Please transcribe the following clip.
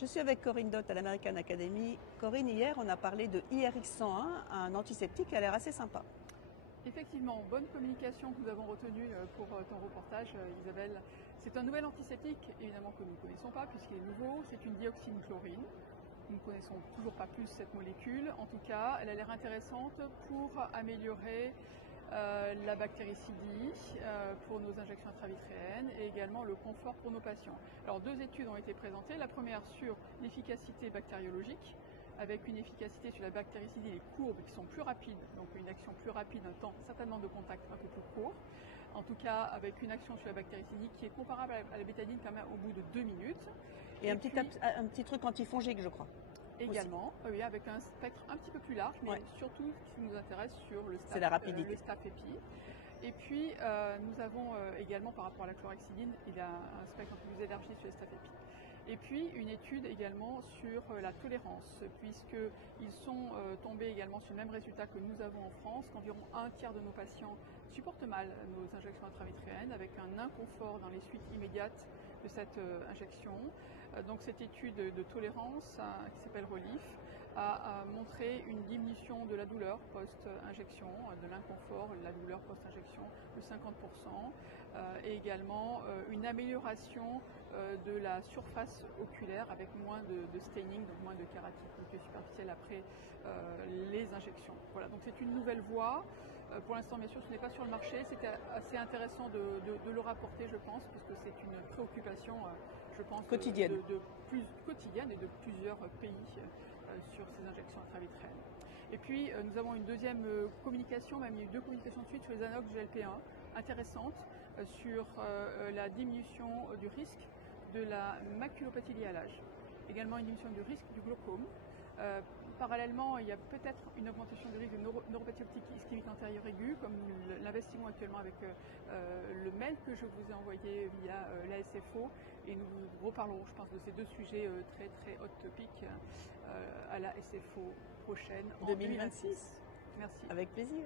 Je suis avec Corinne Dott à l'American Academy. Corinne, hier, on a parlé de IRX-101, un antiseptique qui a l'air assez sympa. Effectivement, bonne communication que nous avons retenue pour ton reportage, Isabelle. C'est un nouvel antiseptique, évidemment, que nous ne connaissons pas puisqu'il est nouveau. C'est une dioxine chlorine. Nous ne connaissons toujours pas plus cette molécule. En tout cas, elle a l'air intéressante pour améliorer la bactéricidie pour nos injections intravitréennes et également le confort pour nos patients. Alors, deux études ont été présentées. La première sur l'efficacité bactériologique, avec une efficacité sur la bactéricidie, les courbes qui sont plus rapides, donc une action plus rapide, un temps certainement de contact un peu plus court. En tout cas, avec une action sur la bactéricidie qui est comparable à la bétadine quand même au bout de 2 minutes. Et un petit truc antifongique, je crois. Également, oui, avec un spectre un petit peu plus large, mais surtout ce qui nous intéresse sur le c'est la rapidité. Le staph-epi. Et puis, nous avons également, par rapport à la chlorhexidine, il a un spectre un peu plus élargi sur les staph-epi. Et puis, une étude également sur la tolérance, puisqu'ils sont tombés également sur le même résultat que nous avons en France, qu'environ un tiers de nos patients supportent mal nos injections intravitréennes, avec un inconfort dans les suites immédiates de cette injection. Donc, cette étude de tolérance, qui s'appelle RELIEF, a montré une diminution de la douleur post-injection, de l'inconfort, de la douleur post-injection de 50%, et également une amélioration de la surface oculaire avec moins de staining, donc moins de kératite superficielle après les injections. Voilà, donc c'est une nouvelle voie. Pour l'instant, bien sûr, ce n'est pas sur le marché. C'était assez intéressant de le rapporter, je pense, puisque c'est une préoccupation, je pense, quotidienne. Quotidienne et de plusieurs pays sur ces injections intravitréennes. Et puis, nous avons une deuxième communication, même il y a eu 2 communications de suite sur les analogues GLP-1, intéressantes, sur la diminution du risque de la maculopathie liée à l'âge. Également une diminution du risque du glaucome. Parallèlement, il y a peut-être une augmentation du risque de neuropathie optique ischémique antérieure aiguë, comme nous l'investissons actuellement avec le mail que je vous ai envoyé via la SFO. Et nous reparlerons, je pense, de ces 2 sujets très très hot topic à la SFO prochaine en 2026. Merci. Avec plaisir.